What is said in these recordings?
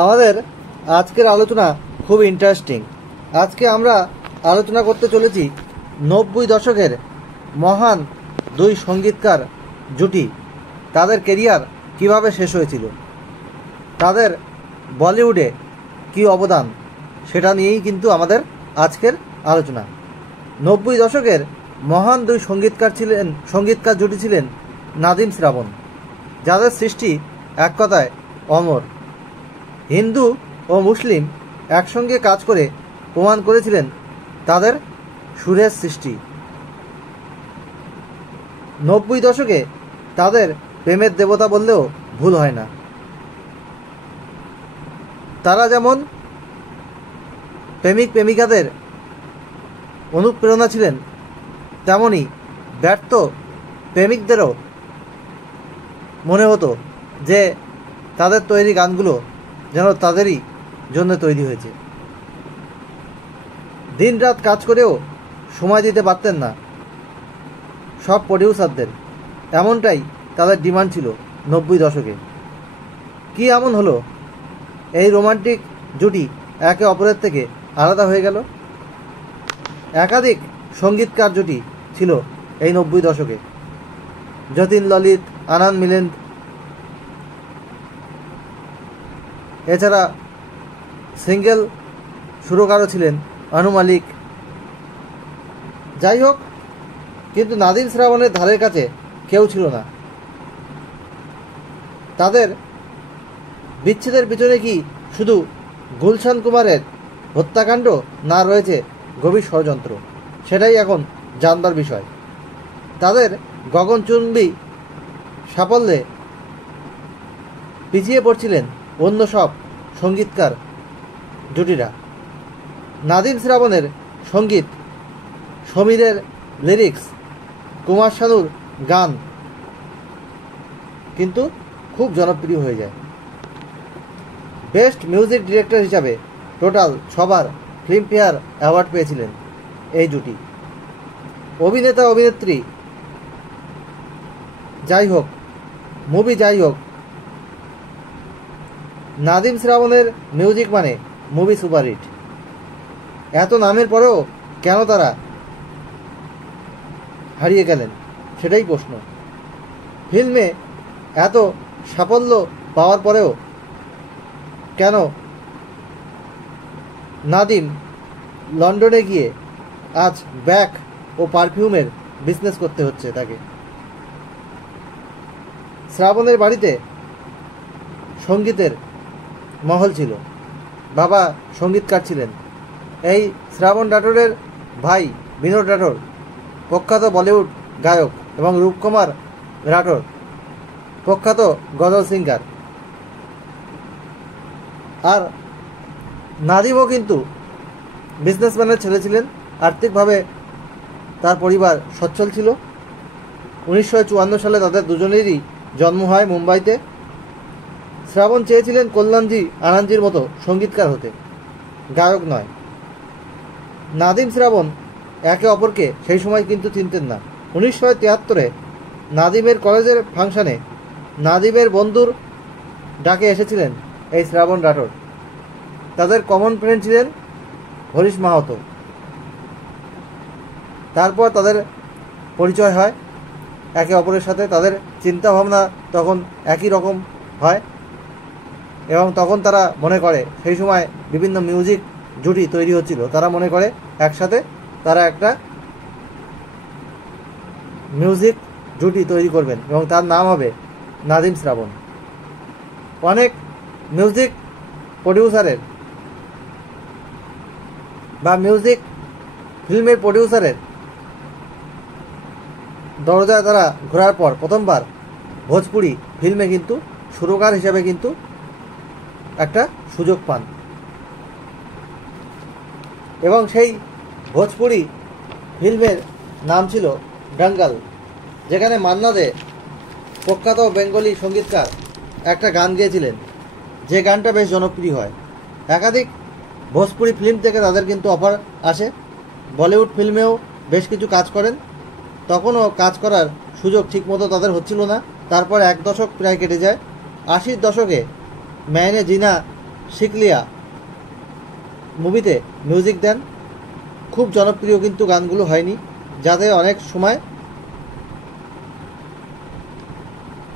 আমাদের আজকের আলোচনা খুব ইন্টারেস্টিং। আজকে আমরা আলোচনা করতে চলেছি 90 দশকের মহান দুই সঙ্গীতকার জুটি, তাদের কেরিয়ার কিভাবে শেষ হয়েছিল, তাদের বলিউডে কি অবদান, সেটা নিয়েই কিন্তু আমাদের আজকের আলোচনা। 90 দশকের মহান দুই সঙ্গীতকার জুটি ছিলেন নাদিম শ্রাবণ, যাদের সৃষ্টি এক কথায় অমর। হিন্দু ও মুসলিম একসঙ্গে কাজ করে প্রমাণ করেছিলেন তাদের সুরের সৃষ্টি। 90 দশকে তাদের প্রেমের দেবতা বললেও ভুল হয় না। তারা যেমন প্রেমিক প্রেমিকাদের অনুপ্রেরণা ছিলেন, তেমনি ব্যর্থ প্রেমিকদেরও মনে হতো যে তাদের তৈরি গানগুলো যেন তাদেরই জন্য তৈরি হয়েছে। দিন রাত কাজ করেও সময় দিতে পারতেন না সব প্রডিউসারদের, এমনটাই তাদের ডিমান্ড ছিল 90 দশকে। কি এমন হলো এই রোমান্টিক জুটি একে অপরের থেকে আলাদা হয়ে গেল? একাধিক সঙ্গীতকার জুটি ছিল এই 90 দশকে। যতীন ললিত, আনন্দ মিলিন্দ, এছাড়া সিঙ্গেল সুরকারও ছিলেন আনু মালিক। যাই হোক, কিন্তু নাদিম শ্রাবণের ধারের কাছে কেউ ছিল না। তাদের বিচ্ছেদের পিছনে কি শুধু গুলশান কুমারের হত্যাকাণ্ড, না রয়েছে গভীর ষড়যন্ত্র, সেটাই এখন জানবার বিষয়। তাদের গগনচুম্বী সাফল্যে পিছিয়ে পড়ছিলেন অন্য সব সঙ্গীতকার জুটিরা। নাদিম শ্রাবণের সঙ্গীত, সমীরের লিরিক্স, কুমার শানুর গান কিন্তু খুব জনপ্রিয় হয়ে যায়। বেস্ট মিউজিক ডিরেক্টর হিসাবে টোটাল 6বার ফিল্মফেয়ার অ্যাওয়ার্ড পেয়েছিলেন এই জুটি। অভিনেতা অভিনেত্রী যাই হোক, মুভি যাই হোক, নাদিম শ্রাবণের মিউজিক মানে মুভি সুপারহিট। এত নামের পরেও কেন তারা হারিয়ে গেলেন, সেটাই প্রশ্ন। ফিল্মে এত সাফল্য পাওয়ার পরেও কেন নাদিম লন্ডনে গিয়ে আজ ব্যাগ ও পারফিউমের বিজনেস করতে হচ্ছে তাকে? শ্রাবণের বাড়িতে সঙ্গীতের মহল ছিল, বাবা সঙ্গীতকার ছিলেন। এই শ্রাবণ রাঠোরের ভাই বিনোদ রাঠোর প্রখ্যাত বলিউড গায়ক এবং রূপকুমার রাঠোর প্রখ্যাত গজল সিঙ্গার। আর নাদিমও কিন্তু বিজনেসম্যানের ছেলে ছিলেন। আর্থিকভাবে তার পরিবার সচ্ছল ছিল। 1954 সালে তাদের দুজনেরই জন্ম হয় মুম্বাইতে। শ্রাবণ চেয়েছিলেন কল্যাণজি আনন্দজির মতো সঙ্গীতকার হতে, গায়ক নয়। নাদিম শ্রাবণ একে অপরকে সেই সময় কিন্তু চিনতেন না। 1973-এ নাদিমের কলেজের ফাংশনে নাদিমের বন্ধুর ডাকে এসেছিলেন এই শ্রাবণ রাঠোর। তাদের কমন ফ্রেন্ড ছিলেন হরিশ মাহাতো। তারপর তাদের পরিচয় হয় একে অপরের সাথে। তাদের চিন্তাভাবনা তখন একই রকম হয় এবং তখন তারা মনে করে, সেই সময় বিভিন্ন মিউজিক জুটি তৈরি হচ্ছিল, তারা মনে করে একসাথে তারা একটা মিউজিক জুটি তৈরি করবেন এবং তার নাম হবে নাদিম শ্রাবণ। অনেক মিউজিক প্রডিউসারের বা মিউজিক ফিল্মের প্রডিউসারের দরজায় তারা ঘোরার পর প্রথমবার ভোজপুরি ফিল্মে কিন্তু সুরকার হিসেবে কিন্তু একটা সুযোগ পান এবং সেই ভোজপুরি ফিল্মের নাম ছিল ডাঙ্গাল, যেখানে মান্না দে প্রখ্যাত বেঙ্গলি সঙ্গীতকার একটা গান গেয়েছিলেন, যে গানটা বেশ জনপ্রিয় হয়। একাধিক ভোজপুরি ফিল্ম থেকে তাদের কিন্তু অফার আসে। বলিউড ফিল্মেও বেশ কিছু কাজ করেন, তখনও কাজ করার সুযোগ ঠিকমতো তাদের হচ্ছিল না। তারপর এক দশক প্রায় কেটে যায়। 80-র দশকে मैंने जीना শিকলিয়া মুভিতে মিউজিক দেন। খুব জনপ্রিয় কিন্তু গানগুলো হয়নি, যাতে অনেক সময়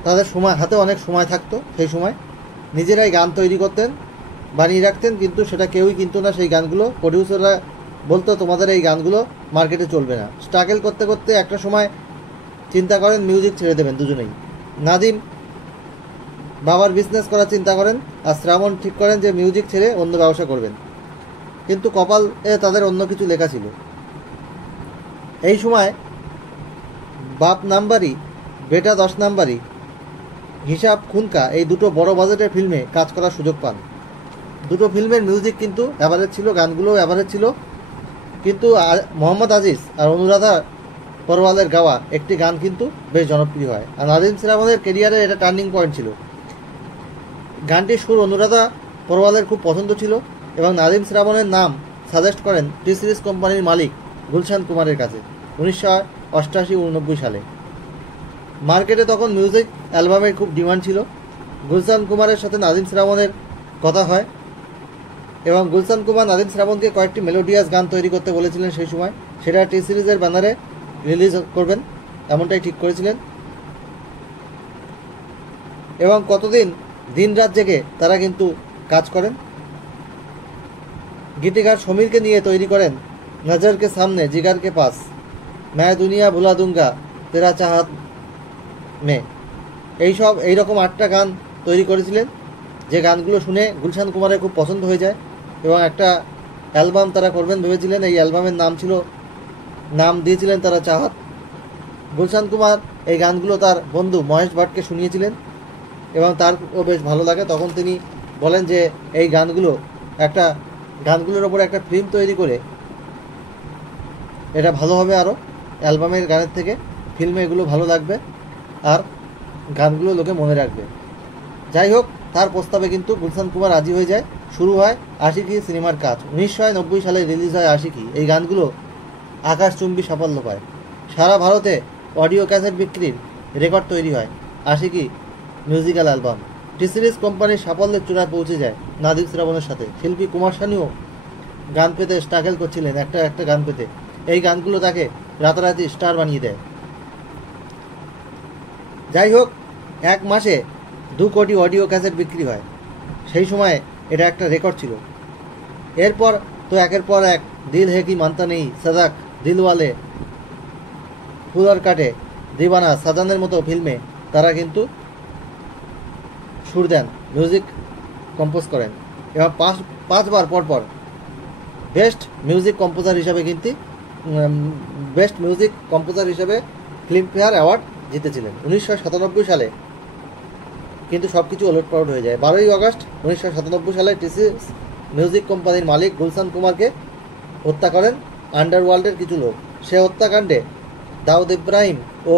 তাদের হাতে অনেক সময় থাকতো, সেই সময় নিজেরাই গান তৈরি করতেন, বানিয়ে রাখতেন, কিন্তু সেটা কেউই কিনতো না সেই গানগুলো। প্রডিউসাররা বলতো তোমাদের এই গানগুলো মার্কেটে চলবে না। স্ট্রাগল করতে করতে একটা সময় চিন্তা করেন মিউজিক ছেড়ে দেবেন দুজনেই। নাদিম বাবার বিজনেস করার চিন্তা করেন, আর শ্রাবণ ঠিক করেন যে মিউজিক ছেড়ে অন্য ব্যবসা করবেন, কিন্তু কপালে তাদের অন্য কিছু লেখা ছিল। এই সময় বাপ নাম্বারি বেটা 10 নাম্বারি, হিসাব খুনকা এই দুটো বড় বাজেটের ফিল্মে কাজ করার সুযোগ পান। দুটো ফিল্মের মিউজিক কিন্তু অ্যাভারেজ ছিল, গানগুলোও অ্যাভারেজ ছিল, কিন্তু মোহাম্মদ আজিজ আর অনুরাধা পরওয়ালের গাওয়া একটি গান কিন্তু বেশ জনপ্রিয় হয়। আর নাদিম শ্রাবণের কেরিয়ারের এটা টার্নিং পয়েন্ট ছিল। গানটির সুর অনুরাধা পরওয়ালের খুব পছন্দ ছিল এবং নাদিম শ্রাবণের নাম সাজেস্ট করেন টি সিরিজ কোম্পানির মালিক গুলশান কুমারের কাছে 1988-89 সালে। মার্কেটে তখন মিউজিক অ্যালবামের খুব ডিমান্ড ছিল। গুলশান কুমারের সাথে নাদিম শ্রাবণের কথা হয় এবং গুলশান কুমার নাদিম শ্রাবণকে কয়েকটি মেলোডিয়াস গান তৈরি করতে বলেছিলেন সেই সময়। সেটা টি সিরিজের ব্যানারে রিলিজ করবেন এমনটাই ঠিক করেছিলেন। এবং কতদিন দিন রাত জেগে তারা কিন্তু কাজ করেন। গীতিকার সমীরকে নিয়ে তৈরি করেন নজর কে সামনে, জিগার কে পাস, मैं दुनिया भुला दूंगा, तेरा चाहत में, এইরকম 8টা গান তৈরি করেছিলেন, যে গানগুলো শুনে গুলশান কুমারের খুব পছন্দ হয়ে যায় এবং একটা অ্যালবাম তারা করবেন ভেবেছিলেন। এই অ্যালবামের নাম দিয়েছিলেন তারা চাহাত। গুলশান কুমার এই গানগুলো তার বন্ধু মহেশ ভাটকে শুনিয়েছিলেন এবং তারও বেশ ভালো লাগে। তখন তিনি বলেন যে এই গানগুলোর ওপর একটা ফিল্ম তৈরি করে এটা ভালো হবে, আরও অ্যালবামের গানের থেকে ফিল্মে এগুলো ভালো লাগবে আর গানগুলো লোকে মনে রাখবে। যাই হোক, তার প্রস্তাবে কিন্তু গুলশান কুমার রাজি হয়ে যায়। শুরু হয় আশিকি সিনেমার কাজ। 1990 সালে রিলিজ হয় আশিকি। এই গানগুলো আকাশচুম্বী সাফল্য পায়। সারা ভারতে অডিও ক্যাসেট বিক্রির রেকর্ড তৈরি হয় আশিকি মিউজিক্যাল অ্যালবাম। টি সিরিজ কোম্পানির সাফল্যের চূড়ায় পৌঁছে যায় নাদিম শ্রাবণের সাথে। শিল্পী কুমার শানুও গান পেতে স্ট্রাগল করছিলেন, একটা গান পেতে। এই গানগুলো তাকে রাতারাতি স্টার বানিয়ে দেয়। যাই হোক, 1 মাসে 2 কোটি অডিও ক্যাসেট বিক্রি হয়। সেই সময় এটা একটা রেকর্ড ছিল। এরপর তো একের পর এক দিল হে কি মানতা নেই, সাদাক, দিলওয়ালে, ফুলার কাটে, দিবানা, সাজানের মতো ফিল্মে তারা কিন্তু সুর দেন, মিউজিক কম্পোজ করেন এবং 5বার পর বেস্ট মিউজিক কম্পোজার হিসেবে ফিল্মফেয়ার অ্যাওয়ার্ড জিতেছিলেন। 1997 সালে কিন্তু সব কিছু ওলটপালট হয়ে যায়। 12ই আগস্ট 1997 সালে টিসি মিউজিক কোম্পানির মালিক গুলশান কুমারকে হত্যা করেন আন্ডারওয়ার্ল্ডের কিছু লোক। সে হত্যাকাণ্ডে দাউদ ইব্রাহিম ও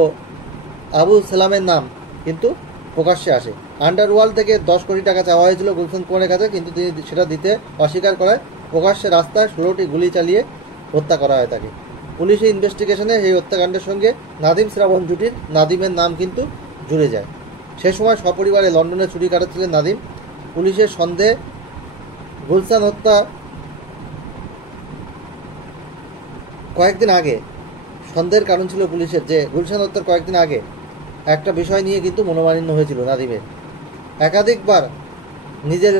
আবু সালামের নাম কিন্তু প্রকাশ্যে আসে। আন্ডারওয়ার্ল্ড থেকে 10 কোটি টাকা চাওয়া হয়েছিল গুলশান কুমারের কাছে, কিন্তু তিনি সেটা দিতে অস্বীকার করায় প্রকাশ্যে রাস্তায় 16টি গুলি চালিয়ে হত্যা করা হয় তাকে। পুলিশি ইনভেস্টিগেশনে এই হত্যাকাণ্ডের সঙ্গে নাদিম শ্রাবণ জুটির নাদিমের নাম কিন্তু জুড়ে যায়। সে সময় সপরিবারে লন্ডনে ছুটি কাটাচ্ছিলেন নাদিম। পুলিশের সন্দেহে গুলশান হত্যা কয়েকদিন আগে, সন্দেহের কারণ ছিল পুলিশের যে গুলশান হত্যার কয়েকদিন আগে একটা বিষয় নিয়ে কিন্তু মনোমালিন্য হয়েছিল নাদিমের। একাধিকবার নিজের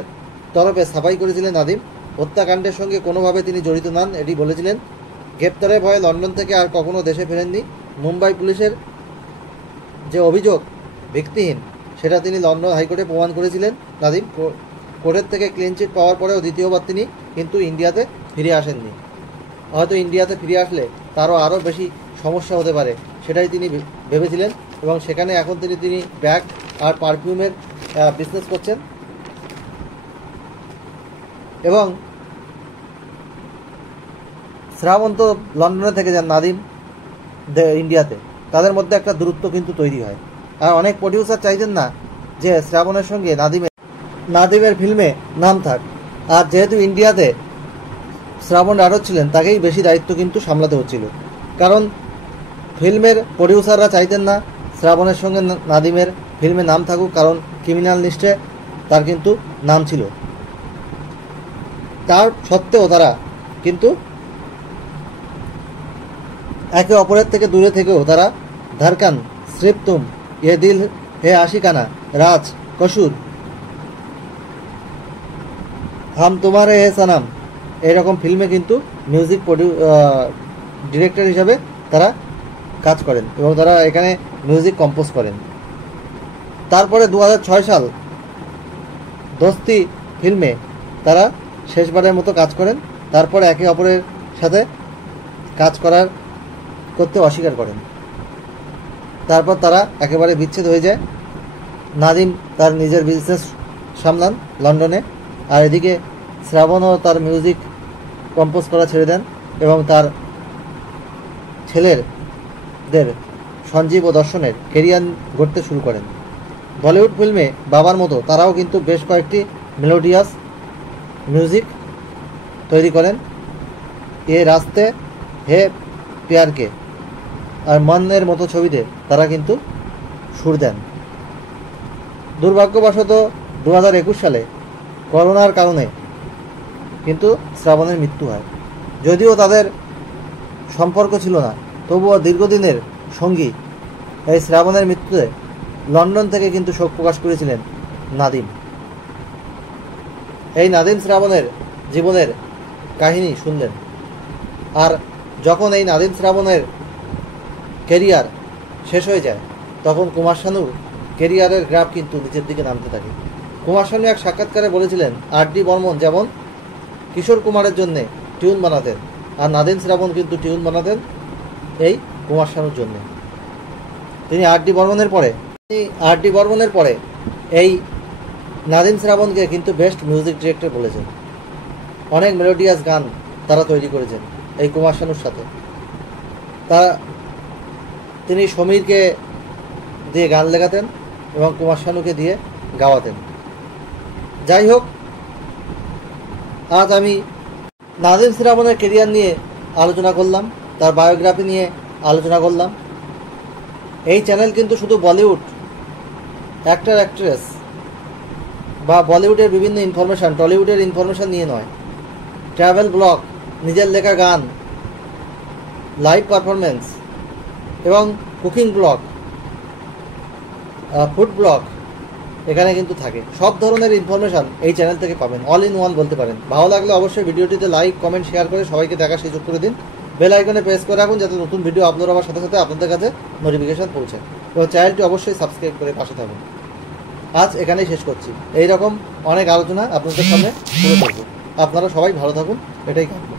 তরফে সাফাই করেছিলেন নাদিম। হত্যাকাণ্ডের সঙ্গে কোনোভাবে তিনি জড়িত নন এটি বলেছিলেন। গ্রেপ্তারের ভয়ে লন্ডন থেকে আর কখনো দেশে ফেরেননি। মুম্বাই পুলিশের যে অভিযোগ ভিত্তিহীন সেটা তিনি লন্ডন হাইকোর্টে প্রমাণ করেছিলেন। নাদিম কোর্টের থেকে ক্লিন চিট পাওয়ার পরেও দ্বিতীয়বার তিনি কিন্তু ইন্ডিয়াতে ফিরে আসেননি। হয়তো ইন্ডিয়াতে ফিরে আসলে তারও আরও বেশি সমস্যা হতে পারে সেটাই তিনি ভেবেছিলেন এবং সেখানে এখন তিনি ব্যাগ আর পারফিউমের বিজনেস করছেন। এবং শ্রাবণ তো লন্ডনে থেকে যান, নাদিম ইন্ডিয়াতে। তাদের মধ্যে একটা দূরত্ব কিন্তু তৈরি হয়। আর অনেক প্রডিউসার চাইতেন না যে শ্রাবণের সঙ্গে নাদিমের ফিল্মে নাম থাক। আর যেহেতু ইন্ডিয়াতে শ্রাবণ রাঠোর ছিলেন, তাকেই বেশি দায়িত্ব কিন্তু সামলাতে হচ্ছিল। কারণ ফিল্মের প্রডিউসাররা চাইতেন না শ্রাবণের সঙ্গে নাদিমের ফিল্মে নাম থাকুক, কারণ ক্রিমিনাল লিস্টে তার কিন্তু নাম ছিল। তার সত্ত্বেও তারা কিন্তু একে অপরের থেকে দূরে থেকেও তারা ধারকান, সির্ফ তুম, ইয়ে দিল হে আশিকানা, রাজ, কসুর, হাম তোমারে হে সানাম এইরকম ফিল্মে কিন্তু মিউজিক ডিরেক্টর হিসাবে তারা কাজ করেন এবং তারা এখানে মিউজিক কম্পোজ করেন। তারপরে 2006 সাল দোস্তি ফিল্মে তারা শেষবারের মতো কাজ করেন। তারপরে একে অপরের সাথে কাজ করতে অস্বীকার করেন। তারপর তারা একেবারে বিচ্ছেদ হয়ে যায়। নাদিম তার নিজের বিজনেস সামলান লন্ডনে, আর এদিকে শ্রাবণও তার মিউজিক কম্পোজ করা ছেড়ে দেন এবং তার ছেলেদের সঞ্জীব ও দর্শনের কেরিয়ার গড়তে শুরু করেন। বলিউড ফিল্মে বাবার মতো তারাও কিন্তু বেশ কয়েকটি মেলোডিয়াস মিউজিক তৈরি করেন। এ রাস্তে হে প্যারকে আর মনের মতো ছবিতে তারা কিন্তু সুর দেন। দুর্ভাগ্যবশত 2021 সালে করোনার কারণে কিন্তু শ্রাবণের মৃত্যু হয়। যদিও তাদের সম্পর্ক ছিল না, তবুও দীর্ঘদিনের সঙ্গী এই শ্রাবণের মৃত্যুতে লন্ডন থেকে কিন্তু শোক প্রকাশ করেছিলেন নাদিম। এই নাদিম শ্রাবণের জীবনের কাহিনী শুনলেন, আর যখন এই নাদিম শ্রাবণের কেরিয়ার শেষ হয়ে যায় তখন কুমার শানুর কেরিয়ারের গ্রাফ কিন্তু নিচের দিকে নামতে থাকে। কুমার শানু এক সাক্ষাৎকারে বলেছিলেন, আর.ডি. বর্মন যেমন কিশোর কুমারের জন্যে টিউন বানাতেন, আর নাদিম শ্রাবণ কিন্তু টিউন বানাতেন এই কুমার শানুর জন্য। তিনি আর.ডি. বর্মনের পরে এই নাদিম শ্রাবণকে কিন্তু বেস্ট মিউজিক ডিরেক্টর বলেছেন। অনেক মেলোডিয়াস গান তারা তৈরি করেছেন এই কুমার শানুর সাথে। তিনি সমীরকে দিয়ে গান লেখাতেন এবং কুমার শানুকে দিয়ে গাওয়াতেন। যাই হোক, আজ আমি নাদিম শ্রাবণের কেরিয়ার নিয়ে আলোচনা করলাম, তার বায়োগ্রাফি নিয়ে আলোচনা করলাম। এই চ্যানেল কিন্তু শুধু বলিউড অ্যাক্টর অ্যাক্ট্রেস বা বলিউডের বিভিন্ন ইনফরমেশান, টলিউডের ইনফরমেশান নিয়ে নয়। ট্রাভেল ব্লগ, নিজের লেখা গান, লাইভ পারফরমেন্স এবং কুকিং ব্লগ, ফুড ব্লগ এখানে কিন্তু থাকে। সব ধরনের ইনফরমেশান এই চ্যানেল থেকে পাবেন, অল ইন ওয়ান বলতে পারেন। ভালো লাগলে অবশ্যই ভিডিওটিতে লাইক, কমেন্ট, শেয়ার করে সবাইকে দেখার সুযোগ করে দিন। বেল আইকনে প্রেস করে রাখুন যাতে নতুন ভিডিও আপলোড হওয়ার সাথে সাথে আপনাদের কাছে নোটিফিকেশান পৌঁছায়, এবং চ্যানেলটি অবশ্যই সাবস্ক্রাইব করে পাশে থাকুন। আজ এখানেই শেষ করছি। এইরকম অনেক আলোচনা আপনাদের সামনে তুলে ধরব। আপনারা সবাই ভালো থাকুন, এটাই কাম্য।